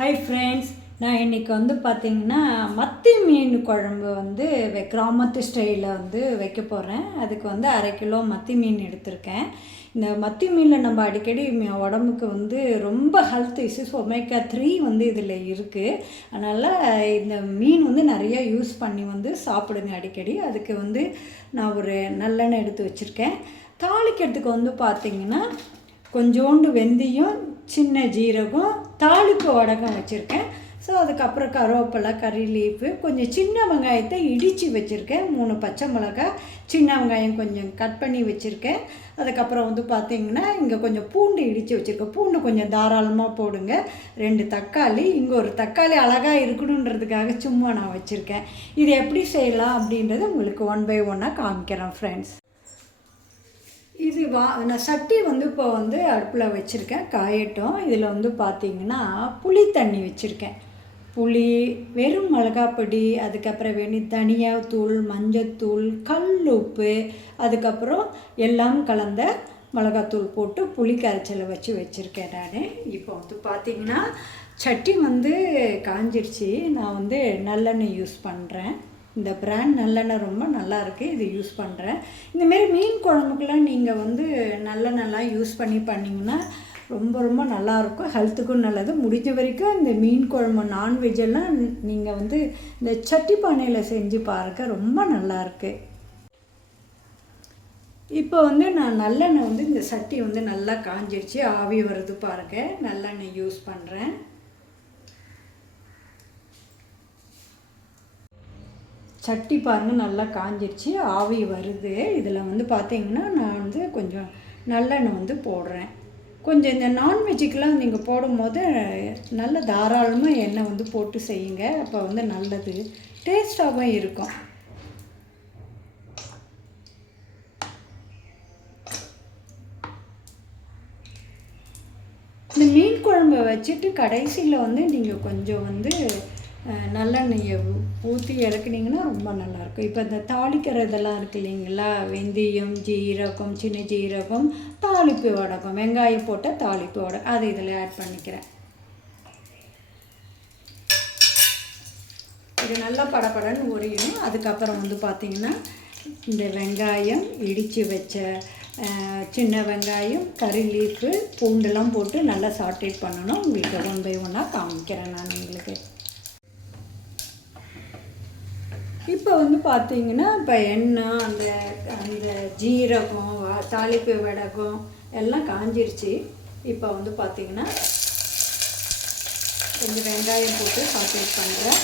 Hi friends, நான் இன்றைக்கி வந்து பார்த்திங்கன்னா மத்தி மீன் குழம்பு வந்து கிராமத்து ஸ்டைலில் வைக்க போகிறேன். அதுக்கு 1/2 கிலோ மத்தி மீன் எடுத்திருக்கேன். இந்த மத்தி மீனில் நம்ம அடிக்கடி உடம்புக்கு ரொம்ப ஹெல்த் இஷ்யூஸ் ஒமேகா 3 இதில் இருக்குது. அதனால் இந்த மீன் நிறையா யூஸ் பண்ணி சாப்பிடுங்க அடிக்கடி. அதுக்கு நான் ஒரு நல்லெண்ணெய் எடுத்து வச்சுருக்கேன். தாளிக்கிறதுக்கு பார்த்திங்கன்னா கொஞ்சோண்டு வெந்தயம், சின்ன ஜீரகம், தாளிப்பு வடகம் வச்சுருக்கேன். ஸோ அதுக்கப்புறம் கருவேப்பிலை, கறி லீஃபு, கொஞ்சம் சின்ன வெங்காயத்தை இடித்து வச்சுருக்கேன். 3 பச்சை மிளகாய், சின்ன வெங்காயம் கொஞ்சம் கட் பண்ணி வச்சுருக்கேன். அதுக்கப்புறம் பார்த்திங்கன்னா இங்கே கொஞ்சம் பூண்டு இடித்து வச்சுருக்கேன். பூண்டு கொஞ்சம் தாராளமாக போடுங்க. 2 தக்காளி, இங்கே ஒரு தக்காளி அழகாக இருக்கணுன்றதுக்காக சும்மா நான் வச்சுருக்கேன். இது எப்படி செய்யலாம் அப்படின்றத உங்களுக்கு 1 by 1 காமிக்கிறேன் ஃப்ரெண்ட்ஸ். இது நான் சட்டி இப்போ அடுப்பில் வச்சுருக்கேன், காயட்டும். இதில் பார்த்திங்கன்னா புளி தண்ணி வச்சுருக்கேன். புளி, வெறும் மிளகாப்பொடி, அதுக்கப்புறம் தனியாத்தூள், மஞ்சத்தூள், கல் உப்பு, அதுக்கப்புறம் எல்லாம் கலந்த மிளகாத்தூள் போட்டு புளி கரைச்சலை வச்சுருக்கேன் நான். இப்போ பார்த்திங்கன்னா சட்டி காஞ்சிருச்சு. நான் நல்லெண்ணெய் யூஸ் பண்ணுறேன். இந்த பிராண்ட் நல்லெண்ணெய் ரொம்ப நல்லாயிருக்கு, இது யூஸ் பண்ணுறேன். இந்தமாரி மீன் குழம்புக்கெலாம் நீங்கள் நல்லெண்ணெய்லாம் யூஸ் பண்ணிங்கன்னா ரொம்ப ரொம்ப நல்லாயிருக்கும், ஹெல்த்துக்கும் நல்லது. முடிஞ்ச வரைக்கும் இந்த மீன் குழம்பு நான்வெஜ்ஜெல்லாம் நீங்கள் இந்த சட்டி பானையில் செஞ்சு பாருங்கள், ரொம்ப நல்லாயிருக்கு. இப்போ நான் நல்லெண்ணெய் இந்த சட்டி நல்லா காஞ்சிடுச்சு, ஆவி வருது பாருங்கள். நல்லெண்ணெய் யூஸ் பண்ணுறேன். சட்டி பாருங்கள் நல்லா காஞ்சிருச்சு, ஆவி வருது. இதில் பார்த்திங்கன்னா நான் கொஞ்சம் நல்லெண்ணெய் போடுறேன். கொஞ்சம் இந்த நான்வெஜ்ஜுக்கெலாம் நீங்கள் போடும்போது நல்ல தாராளமாக எண்ணெய் போட்டு செய்யுங்க. அப்போ நல்லது, டேஸ்ட்டாகவும் இருக்கும். இந்த மீன் குழம்பை வச்சுட்டு கடைசியில் நீங்கள் கொஞ்சம் நல்லெண்ணெயை ஊற்றி இறக்குனீங்கன்னா ரொம்ப நல்லாயிருக்கும். இப்போ இந்த தாளிக்கிறதெல்லாம் இருக்குது இல்லைங்களா, வெந்தயம், ஜீரகம், சின்ன ஜீரகம், தாளிப்பு வடகம், வெங்காயம் போட்ட தாளிப்பு வடகம், அதை இதில் ஆட் பண்ணிக்கிறேன். இது நல்லா படப்படன்னு உரியணும். அதுக்கப்புறம் பார்த்திங்கன்னா இந்த வெங்காயம், இடித்து வச்ச சின்ன வெங்காயம், கறி லீஃபு, பூண்டெல்லாம் போட்டு நல்லா சாட்டேட் பண்ணணும். உங்களுக்கு 1 by 1 காமிக்கிறேன் நான் உங்களுக்கு. இப்போ பார்த்திங்கன்னா இப்போ எண்ணெய், அந்த ஜீரகம், தாளிப்பு வடகம் எல்லாம் காஞ்சிருச்சு. இப்போ பார்த்திங்கன்னா கொஞ்சம் வெங்காயம் போட்டு சாட்டேட் பண்ணுறேன்.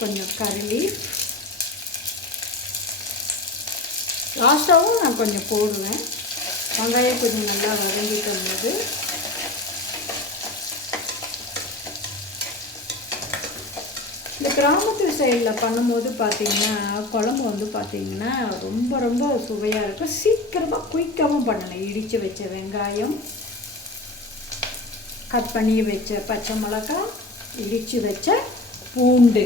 கொஞ்சம் கறி லாஸ்ட்டாகவும் நான் கொஞ்சம் போடுவேன். வெங்காயம் கொஞ்சம் நல்லா வதங்கிக்கும் போது இந்த கிராமத்து சைடில் பண்ணும்போது பார்த்திங்கன்னா குழம்பு பார்த்திங்கன்னா ரொம்ப ரொம்ப சுவையாக இருக்கும். சீக்கிரமாக குயிக்காகவும் பண்ணலாம். இடித்து வச்ச வெங்காயம், கட் பண்ணி வச்ச பச்சை மிளகாய், இடித்து வச்ச பூண்டு,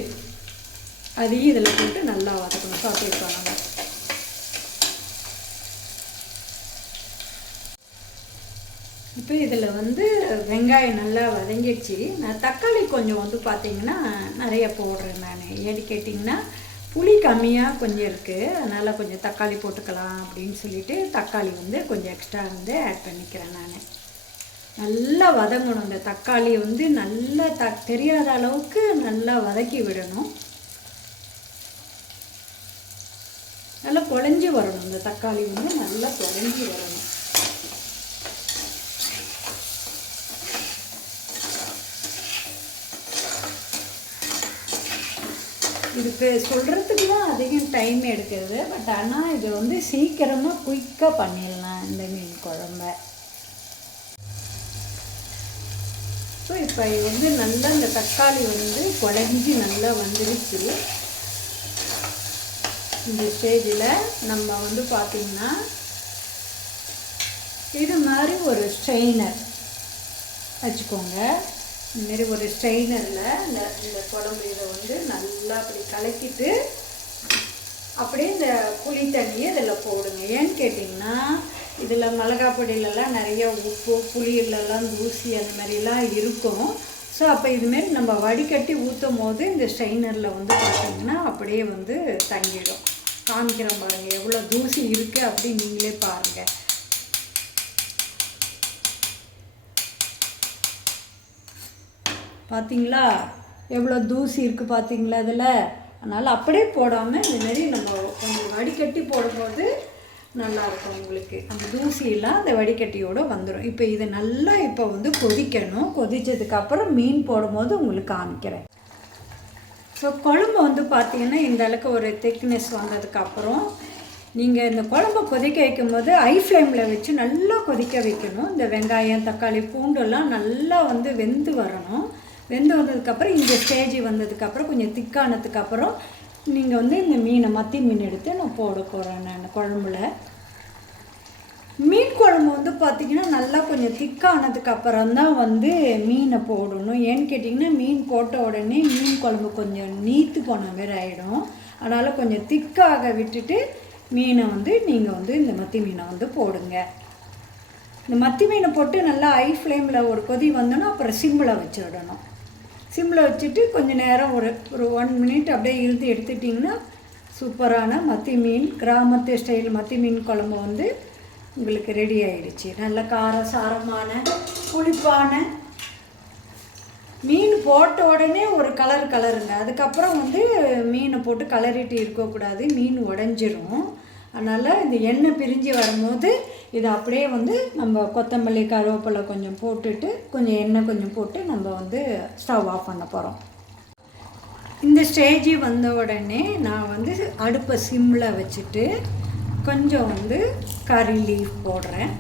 அதையும் இதில் போட்டு நல்லா வதக்கணும், சாட்டேட் பண்ணணும். இப்போ இதில் வெங்காயம் நல்லா வதங்கிடுச்சு. நான் தக்காளி கொஞ்சம் பார்த்திங்கன்னா நிறைய போடுறேன் நான். ஏன்னு கேட்டிங்கன்னா புளி கம்மியாக கொஞ்சம் இருக்குது, அதனால் கொஞ்சம் தக்காளி போட்டுக்கலாம் அப்படின்னு சொல்லிட்டு தக்காளி கொஞ்சம் எக்ஸ்ட்ரா ஆட் பண்ணிக்கிறேன் நான். நல்லா வதங்கணும். இந்த தக்காளி நல்லா தெரியாத அளவுக்கு நல்லா வதக்கி விடணும். நல்லா குழஞ்சி வரணும். இந்த தக்காளி நல்லா குழஞ்சி வரணும். இதுக்கு சொல்கிறதுக்கு தான் அதிகம் டைம் எடுக்கிறது. பட் ஆனால் இது சீக்கிரமாக குயிக்காக பண்ணிடலாம் இந்த மீன் குழம்ப. ஸோ இப்போ நல்லா இந்த தக்காளி குழஞ்சி நல்லா வந்துடுச்சு. இந்த ஸ்டேஜில் நம்ம பார்த்திங்கன்னா இது மாதிரி ஒரு ஸ்ட்ரெயினர் வச்சுக்கோங்க. இதுமாரி ஒரு ஸ்ட்ரெயினரில் இந்த குழம்பு இதை நல்லா அப்படி கலக்கிட்டு அப்படியே இந்த புளி தண்ணியை இதில் போடுங்க. ஏன்னு கேட்டிங்கன்னா இதில் மிளகாய் பொடியிலலாம் நிறைய உப்பு புளியிலலாம் தூசி அந்த மாதிரிலாம் இருக்கும். ஸோ அப்போ இதுமாரி நம்ம வடிகட்டி ஊற்றும் போது இந்த ஸ்ட்ரெயினரில் வந்து பார்த்திங்கன்னா அப்படியே வந்து தங்கிடும். காமிக்கிறேன் பாருங்கள் எவ்வளோ தூசி இருக்குது அப்படின்னு நீங்களே பாருங்கள். பார்த்தீங்களா எவ்வளோ தூசி இருக்குது பார்த்தீங்களா இதில். அதனால் அப்படியே போடாமல் இந்தமாரி நம்ம கொஞ்சம் வடிகட்டி போடும்போது நல்லாயிருக்கும் உங்களுக்கு. அந்த தூசியெல்லாம் அந்த வடிகட்டியோடு வந்துடும். இப்போ இதை நல்லா இப்போ வந்து கொதிக்கணும். கொதித்ததுக்கப்புறம் மீன் போடும்போது உங்களுக்கு காமிக்கிறேன். ஸோ குழம்பு வந்து பார்த்திங்கன்னா இந்த அளவுக்கு ஒரு திக்னஸ் வந்ததுக்கப்புறம் நீங்கள் இந்த குழம்பை கொதிக்க வைக்கும்போது ஹை ஃப்ளேமில் வச்சு நல்லா கொதிக்க வைக்கணும். இந்த வெங்காயம் தக்காளி பூண்டெல்லாம் நல்லா வந்து வெந்து வரணும். வெந்து வந்ததுக்கப்புறம் இந்த ஸ்டேஜ் வந்ததுக்கப்புறம் கொஞ்சம் திக்கானதுக்கப்புறம் நீங்கள் வந்து இந்த மீனை மத்தி மீன் எடுத்து நான் போட போகிறேன். நான் குழம்புல மீன் குழம்பு வந்து பார்த்திங்கன்னா நல்லா கொஞ்சம் திக்கானதுக்கப்புறம் தான் வந்து மீனை போடணும். ஏன்னு கேட்டிங்கன்னா மீன் போட்ட உடனே மீன் குழம்பு கொஞ்சம் நீத்து போன மாதிரி ஆகிடும். அதனால் கொஞ்சம் திக்காக விட்டுட்டு மீனை வந்து நீங்கள் வந்து இந்த மத்தி மீனை வந்து போடுங்க. இந்த மத்தி மீனை போட்டு நல்லா ஹை ஃப்ளேமில் ஒரு கொதி வந்தோன்னா அப்புறம் சிம்மில் வச்சுடணும். சிம்மில் வச்சுட்டு கொஞ்சம் நேரம் ஒரு 1 மினிட் அப்படியே இருந்து எடுத்துட்டிங்கன்னா சூப்பரான மத்தி மீன் கிராமத்து ஸ்டைல் மத்தி மீன் குழம்பு வந்து உங்களுக்கு ரெடி ஆகிடுச்சு. நல்ல காரசாரமான புளிப்பான மீன் போட்ட உடனே ஒரு கலருங்க. அதுக்கப்புறம் வந்து மீனை போட்டு கலரிட்டு இருக்கக்கூடாது, மீன் உடஞ்சிரும். அதனால் இந்த எண்ணெய் பிரிஞ்சு வரும்போது இதை அப்படியே வந்து நம்ம கொத்தமல்லி கருவேப்பிலை கொஞ்சம் போட்டுட்டு கொஞ்சம் எண்ணெய் கொஞ்சம் போட்டு நம்ம வந்து ஸ்டவ் ஆஃப் பண்ண போகிறோம். இந்த ஸ்டேஜ் வந்த உடனே நான் வந்து அடுப்பை சிம்மில் வச்சுட்டு கொஞ்சம் வந்து கறி லீஃப் போடுறேன்.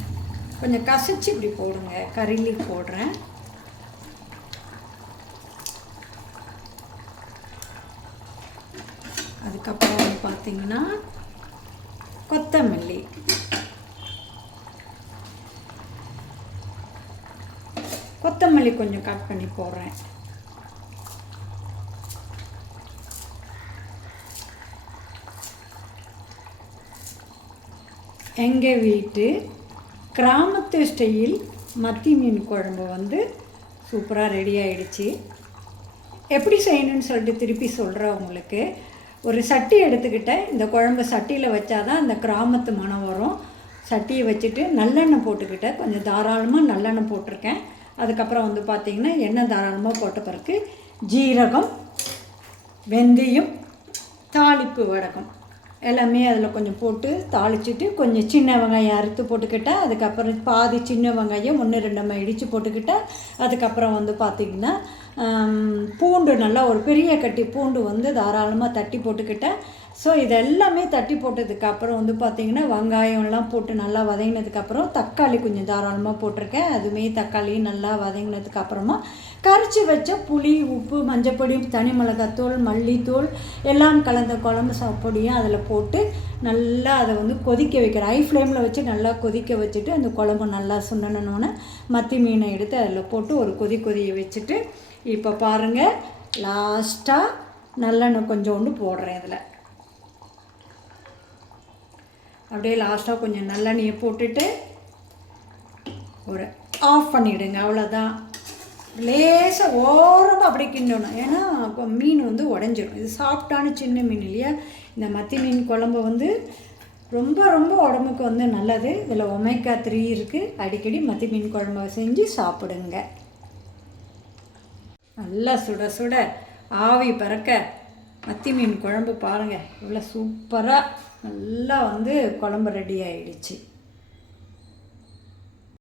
கொஞ்சம் கசைச்சி இப்படி போடுங்க. கறி லீஃப் போடுறேன். அதுக்கப்புறம் வந்து பார்த்திங்கன்னா கொத்தமல்லி, கொத்தமல்லி கொஞ்சம் கட் பண்ணி போடுறேன். எங்கள் வீட்டு கிராமத்து ஸ்டைல் மத்தி மீன் குழம்பு வந்து சூப்பராக ரெடி ஆகிடுச்சு. எப்படி செய்யணும்னு சொல்லிட்டு திருப்பி சொல்கிறேன் உங்களுக்கு. ஒரு சட்டி எடுத்துக்கிட்டேன். இந்த குழம்பு சட்டியில் வச்சாதான் அந்த கிராமத்து மனம் வரும். சட்டியை வச்சுட்டு நல்லெண்ணெய் போட்டுக்கிட்டேன். கொஞ்சம் தாராளமாக நல்லெண்ணெய் போட்டிருக்கேன். அதுக்கப்புறம் வந்து பார்த்திங்கன்னா எண்ணெய் தாராளமாக போட்ட பிறகு ஜீரகம், வெந்தயம், தாளிப்பு வடகம் எல்லாமே அதில் கொஞ்சம் போட்டு தாளிச்சிட்டு கொஞ்சம் சின்ன வெங்காயம் அறுத்து போட்டுக்கிட்டேன். அதுக்கப்புறம் பாதி சின்ன வெங்காயம் 1-2 இடித்து போட்டுக்கிட்டேன். அதுக்கப்புறம் வந்து பார்த்திங்கன்னா பூண்டு நல்லா ஒரு பெரிய கட்டி பூண்டு வந்து தாராளமாக தட்டி போட்டுக்கிட்டேன். ஸோ இதெல்லாமே தட்டி போட்டதுக்கப்புறம் வந்து பார்த்திங்கன்னா வெங்காயம்லாம் போட்டு நல்லா வதங்கினதுக்கப்புறம் தக்காளி கொஞ்சம் தாராளமாக போட்டிருக்கேன். அதுவுமே தக்காளி நல்லா வதங்கினதுக்கப்புறமா கரைச்சி வச்ச புளி, உப்பு, மஞ்சப்பொடி, தனி மிளகாத்தூள், மல்லித்தூள் எல்லாம் கலந்த குழம்பு சாப்பிடியும் அதில் போட்டு நல்லா அதை வந்து கொதிக்க வைக்கிறேன். ஹை ஃப்ளேமில் வச்சு நல்லா கொதிக்க வச்சுட்டு அந்த குழம்பு நல்லா சுண்டனோன்னே மத்தி மீனை எடுத்து அதில் போட்டு ஒரு கொதிய வச்சுட்டு இப்போ பாருங்கள் லாஸ்ட்டாக நல்லெண்ணெய் கொஞ்சோண்டு போடுறேன். இதில் அப்படியே லாஸ்ட்டாக கொஞ்சம் நல்லெண்ணெயை போட்டுட்டு ஒரு ஆஃப் பண்ணிவிடுங்க. அவ்வளோதான். லேசாக ஓரமாக அப்படியே கிண்டணும். ஏன்னா இப்போ மீன் வந்து உடஞ்சிடும். இது சாஃப்டான சின்ன மீன் இல்லையா. இந்த மத்தி மீன் குழம்பு வந்து ரொம்ப ரொம்ப உடம்புக்கு வந்து நல்லது. இதில் ஒமேகா 3 இருக்குது. அடிக்கடி மத்தி மீன் குழம்பு செஞ்சு சாப்பிடுங்க. நல்லா சுட சுட ஆவி பறக்க மத்தி மீன் குழம்பு பாருங்கள் இவ்வளோ சூப்பராக நல்லா வந்து குழம்பு ரெடி ஆகிடுச்சு.